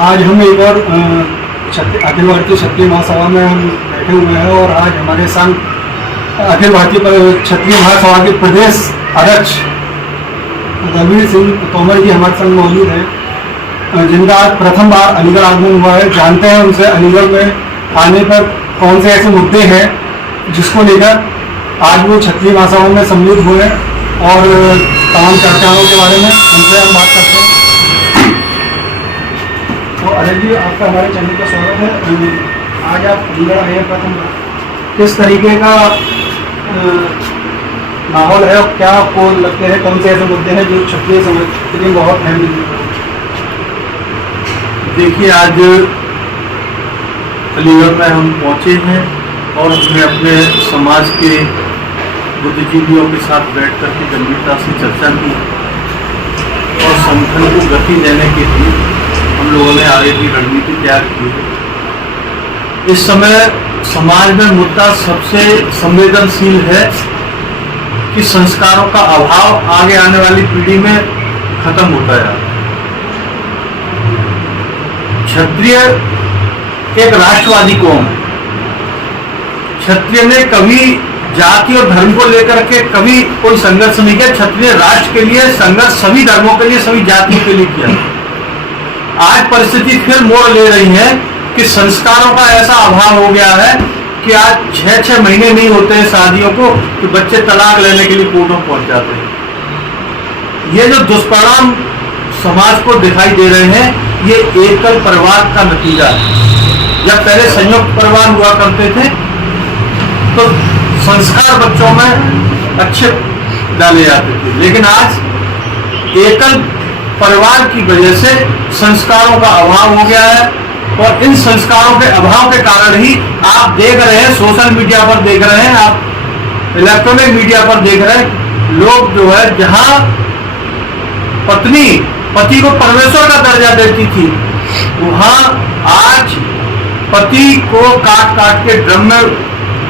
आज हम एक और अखिल भारतीय क्षत्रिय महासभा में हम बैठे हुए हैं और आज हमारे संग अखिल भारतीय क्षत्रिय महासभा के प्रदेश अध्यक्ष रघुवीर सिंह तोमर जी हमारे संग मौजूद हैं, जिनका आज प्रथम बार अलीगढ़ आगमन हुआ है। जानते हैं उनसे अलीगढ़ में आने पर कौन से ऐसे मुद्दे हैं जिसको लेकर आज वो क्षत्रिय महासभा में सम्मिलित हुए और तमाम चर्चाओं के बारे में उनसे हम बात करते हैं। तो अजय जी, आपका हमारे चैनल का स्वागत है। आज आप अलीगढ़ आए हैं प्रथम बार, किस तरीके का माहौल है और क्या आपको लगते हैं कौन से ऐसे मुद्दे हैं जो क्षत्रिय समाज के लिए बहुत अहम है? देखिए, आज अलीगढ़ में हम पहुंचे हैं और हमने अपने समाज के बुद्धिजीवियों के साथ बैठ कर के गंभीरता से चर्चा की और संगठन को गति देने के लिए हम लोगों ने आगे की रणनीति तैयार की है। इस समय समाज में मुद्दा सबसे संवेदनशील है कि संस्कारों का अभाव आगे आने वाली पीढ़ी में खत्म होता जा रहा है। क्षत्रिय एक राष्ट्रवादी कौम है। क्षत्रिय ने कभी जाति और धर्म को लेकर के कभी कोई संघर्ष नहीं किया। क्षत्रिय राष्ट्र के लिए संघर्ष सभी धर्मों के लिए, सभी जातियों के लिए किया। आज परिस्थिति फिर मोड़ ले रही है कि संस्कारों का ऐसा अभाव हो गया है कि आज 6-6 महीने नहीं होते हैं शादियों को कि बच्चे तलाक लेने के लिए कोर्टों पहुंच जाते हैं। ये जो दुष्परिणाम समाज को दिखाई दे रहे हैं, ये एकल परिवार का नतीजा है। जब पहले संयुक्त परिवार हुआ करते थे तो संस्कार बच्चों में अच्छे डाले जाते थे, लेकिन आज एकल परिवार की वजह से संस्कारों का अभाव हो गया है। और इन संस्कारों के अभाव के कारण ही आप देख रहे हैं, सोशल मीडिया पर देख रहे हैं, आप इलेक्ट्रॉनिक मीडिया पर देख रहे हैं, लोग जो है जहां पत्नी पति को परमेश्वर का दर्जा देती थी, वहां आज पति को काट काट के ड्रम में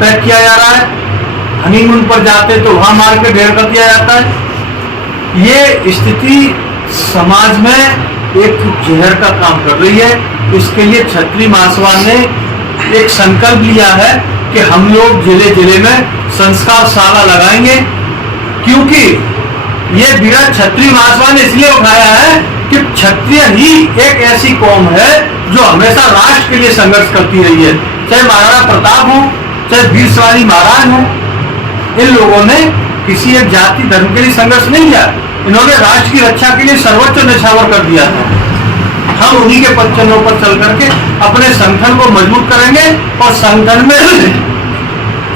पैक किया जा रहा है। हनीमून पर जाते तो वहां मार के ढेर कर दिया जाता है। ये स्थिति समाज में एक जहर का काम कर रही है। इसके लिए क्षत्रिय महासभा ने एक संकल्प लिया है कि हम लोग जिले जिले में संस्कार शाला लगाएंगे, क्योंकि ये बीड़ा क्षत्रिय महासभा ने इसलिए उठाया है कि क्षत्रिय ही एक ऐसी कौम है जो हमेशा राष्ट्र के लिए संघर्ष करती रही है। चाहे महाराणा प्रताप हो, चाहे वीर शिवाजी महाराज हो, इन लोगों ने किसी एक जाति धर्म के लिए संघर्ष नहीं किया। इन्होंने राष्ट्र की रक्षा के लिए सर्वोच्च न्यौछावर कर दिया था। हम उन्हीं के पक्षों पर चल करके अपने संगठन को मजबूत करेंगे और संगठन में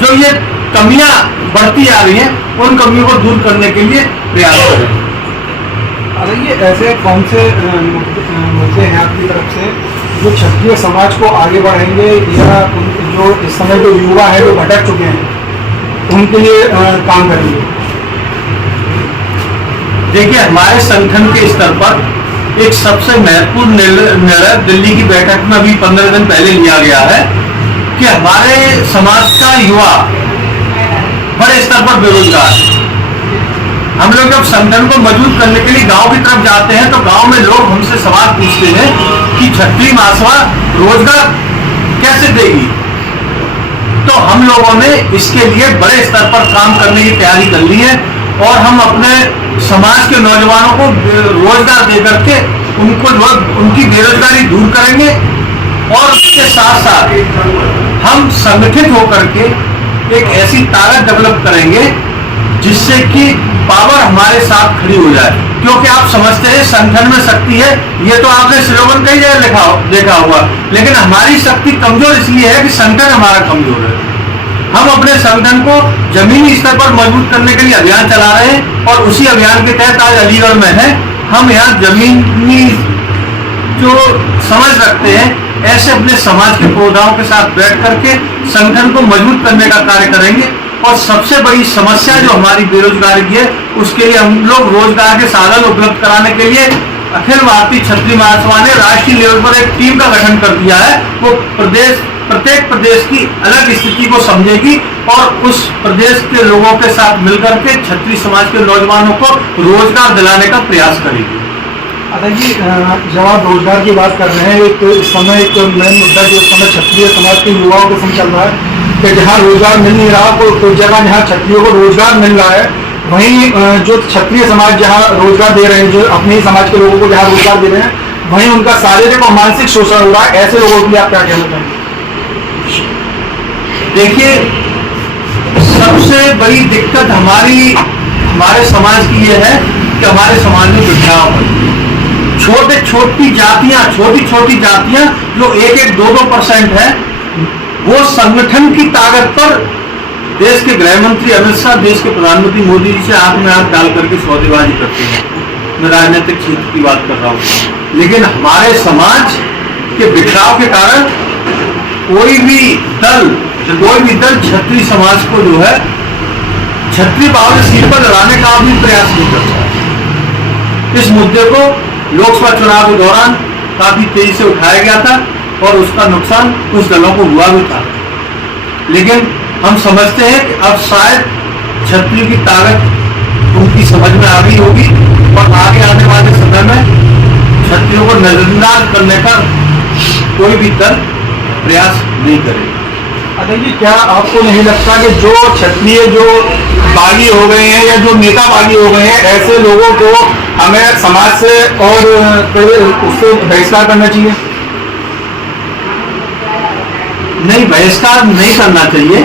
जो ये कमियां बढ़ती आ रही हैं, उन कमियों को दूर करने के लिए प्रयास करेंगे। अरे, ये ऐसे कौन से मुद्दे हैं आपकी तरफ से जो क्षत्रिय समाज को आगे बढ़ाएंगे या जो इस समय जो युवा है जो भटक चुके हैं उनके लिए काम करेंगे? देखिए, हमारे संगठन के स्तर पर एक सबसे महत्वपूर्ण निर्णय दिल्ली की बैठक में अभी 15 दिन पहले लिया गया है कि हमारे समाज का युवा बड़े स्तर पर बेरोजगार है। हम लोग जब संगठन को मजबूत करने के लिए गांव की तरफ जाते हैं तो गांव में लोग हमसे सवाल पूछते हैं कि क्षत्रिय महासभा रोजगार कैसे देगी। तो हम लोगों ने इसके लिए बड़े स्तर पर काम करने की तैयारी कर ली है और हम अपने समाज के नौजवानों को रोजगार दे करके उनकी बेरोजगारी दूर करेंगे और उसके साथ साथ हम संगठित होकर के एक ऐसी ताकत डेवलप करेंगे जिससे कि पावर हमारे साथ खड़ी हो जाए। क्योंकि आप समझते हैं संगठन में शक्ति है, ये तो आपने स्लोगन कई जगह देखा होगा, लेकिन हमारी शक्ति कमजोर इसलिए है कि संगठन हमारा कमजोर है। हम अपने संगठन को जमीनी स्तर पर मजबूत करने के लिए अभियान चला रहे हैं और उसी अभियान के तहत आज अलीगढ़ में है। हम यहाँ जमीनी जो समझ रखते हैं, ऐसे अपने समाज के पौधाओं के साथ बैठ करके संगठन को मजबूत करने का कार्य करेंगे। और सबसे बड़ी समस्या जो हमारी बेरोजगारी की है, उसके लिए हम लोग रोजगार के साधन उपलब्ध कराने के लिए अखिल भारतीय क्षत्रिय महासभा ने राष्ट्रीय लेवल पर एक टीम का गठन कर दिया है। वो प्रत्येक प्रदेश की अलग स्थिति को समझेगी और उस प्रदेश के लोगों के साथ मिलकर के क्षत्रिय समाज के नौजवानों को रोजगार दिलाने का प्रयास करेगी। अतः जी जब आप रोजगार की बात कर रहे हैं, एक इस समय एक मेन मुद्दा जो इस समय क्षत्रिय समाज के युवाओं के संग चल रहा है कि जहाँ रोजगार मिल नहीं रहा, तो जगह जहाँ क्षत्रियों को रोजगार मिल रहा है, वहीं जो क्षत्रिय समाज जहाँ रोजगार दे रहे हैं, जो अपने ही समाज के लोगों को जहाँ रोजगार दे रहे हैं, वहीं उनका शारीरिक और मानसिक शोषण हो रहा है। ऐसे लोगों के लिए आप क्या कहना चाहेंगे? देखिए, सबसे बड़ी दिक्कत हमारे समाज की ये है कि हमारे समाज में बिखराव है। छोटी छोटी जातियां जो 1-2% है, वो संगठन की ताकत पर देश के गृह मंत्री अमित शाह, देश के प्रधानमंत्री मोदी जी से आंख में आंख डाल करके सौदेबाजी करते हैं। मैं राजनीतिक क्षेत्र की बात कर रहा हूँ, लेकिन हमारे समाज के बिखराव के कारण कोई भी दल क्षत्रिय समाज को जो है क्षत्रिय पावर सीट पर लड़ाने का भी प्रयास नहीं करता। इस मुद्दे को लोकसभा चुनाव के दौरान काफी तेजी से उठाया गया था और उसका नुकसान कुछ दलों को हुआ भी था, लेकिन हम समझते हैं कि अब शायद क्षत्रिय की ताकत उनकी समझ में आ गई होगी और आगे आने वाले समय में क्षत्रियों को नजरअंदाज करने का कोई भी दल प्रयास नहीं करेगा। अतः जी क्या आपको नहीं लगता कि जो क्षत्रिय जो बागी हो गए हैं या जो नेता बागी हो गए हैं, ऐसे लोगों को हमें समाज से और उससे बहिष्कार करना चाहिए? नहीं, बहिष्कार नहीं करना चाहिए।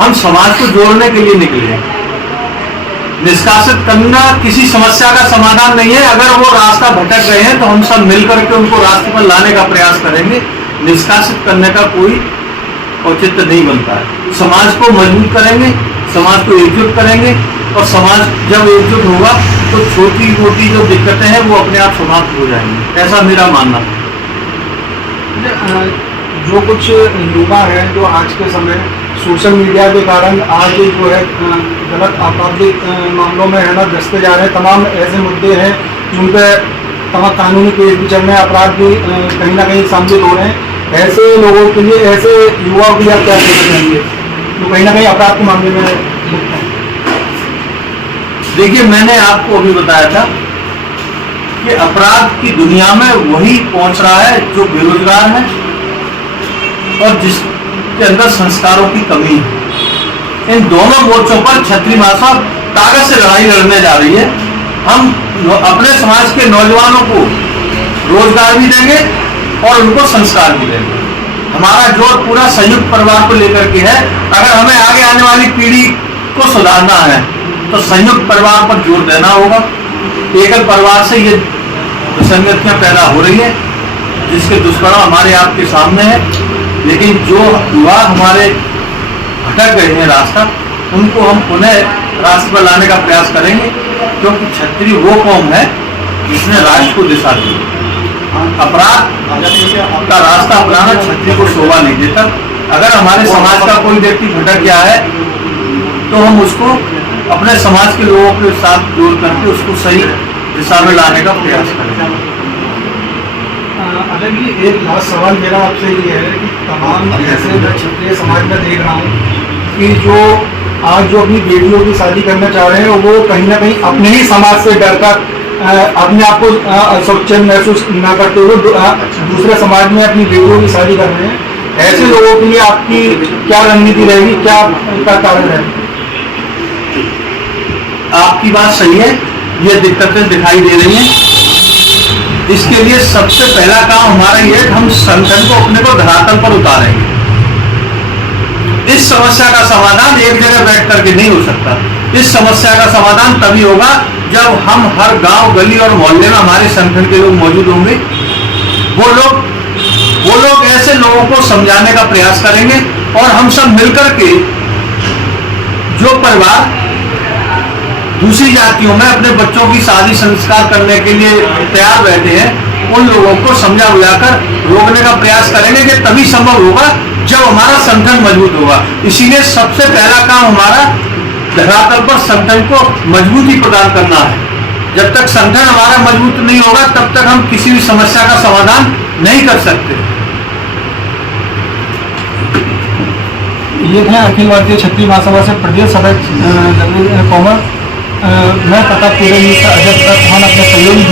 हम समाज को जोड़ने के लिए निकले हैं। निष्कासित करना किसी समस्या का समाधान नहीं है। अगर वो रास्ता भटक गए हैं तो हम सब मिलकर के उनको रास्ते पर लाने का प्रयास करेंगे। निष्कासित करने का कोई औचित्य नहीं बनता है। समाज को मजबूत करेंगे, समाज को एकजुट करेंगे, और समाज जब एकजुट होगा तो छोटी मोटी जो दिक्कतें हैं वो अपने आप समाप्त हो जाएंगी, ऐसा मेरा मानना है। जो कुछ युवा हैं जो आज के समय सोशल मीडिया के कारण आज जो है गलत आपराधिक मामलों में है ना व्यस्त जा रहे हैं, तमाम ऐसे मुद्दे हैं जिन पर तमाम कानूनी केस भी चल रहे हैं, अपराध भी कहीं ना कहीं सामने हो रहे हैं। ऐसे लोगों के लिए, ऐसे युवाओं के लिए आप क्या कहना चाहेंगे जो कहीं ना कहीं अपराध के मामले में लिप्त हैं? देखिए, मैंने आपको अभी बताया था कि अपराध की दुनिया में वही पहुंच रहा है जो बेरोजगार है और जिसके अंदर संस्कारों की कमी है। इन दोनों मोर्चों पर क्षत्रिय महासभा ताकत से लड़ाई लड़ने जा रही है। हम अपने समाज के नौजवानों को रोजगार भी देंगे और उनको संस्कार भी देंगे। हमारा जोर पूरा संयुक्त परिवार को लेकर के है। अगर हमें आगे आने वाली पीढ़ी को सुधारना है तो संयुक्त परिवार पर जोर देना होगा। एकल परिवार से ये विसंगतियां पैदा हो रही है जिसके दुष्परिणाम हमारे आपके सामने है। लेकिन जो युवा हमारे भटक गए हैं रास्ता, उनको हम पुनः रास्ते पर लाने का प्रयास करेंगे, क्योंकि क्षत्रिय वो कौम है जिसने राष्ट्र को दिशा दी। अपराध का रास्ता अपनाना क्षत्रिय को शोभा नहीं देता। अगर हमारे समाज का कोई व्यक्ति भटक गया है तो हम उसको अपने समाज के लोगों के साथ जोड़ करके उसको सही दिशा में लाने का प्रयास करेंगे। अगर ये एक लास्ट सवाल मेरा आपसे ये है कि तमाम ऐसे मैं क्षत्रिय समाज में देख रहा हूँ कि जो आज जो अपनी बेटियों की शादी करना चाह रहे हैं वो कहीं ना कहीं अपने ही समाज से डरकर अपने आप को सुरक्षित महसूस न करते हुए दूसरे समाज में अपनी बेटियों की शादी कर रहे हैं। ऐसे लोगों के लिए आपकी क्या रणनीति रहेगी, क्या कारण है? आपकी बात सही है, ये दिक्कतें दिखाई दे रही हैं। इसके लिए सबसे पहला काम हमारा ये है कि हम संगठन को अपने को धरातल पर उतारेंगे। इस समस्या का समाधान एक जगह बैठ करके नहीं हो सकता। इस समस्या का समाधान तभी होगा जब हम हर गांव, गली और मोहल्ले में हमारे संगठन के लोग मौजूद होंगे। वो लोग ऐसे लोगों को समझाने का प्रयास करेंगे और हम सब मिलकर के जो परिवार दूसरी जातियों में अपने बच्चों की शादी संस्कार करने के लिए तैयार बैठे हैं, उन लोगों को समझा बुझाकर रोकने का प्रयास करेंगे कि तभी संभव होगा जब हमारा संगठन मजबूत होगा। इसीलिए सबसे पहला काम हमारा धरातल पर संगठन को मजबूती प्रदान करना है। जब तक संगठन हमारा मजबूत नहीं होगा तब तक हम किसी भी समस्या का समाधान नहीं कर सकते। ये थे अखिल भारतीय क्षत्रिय महासभा से प्रदेश सदस्य कौमर। मैं प्रताप पूरे अजय प्रताप अपने सहयोगी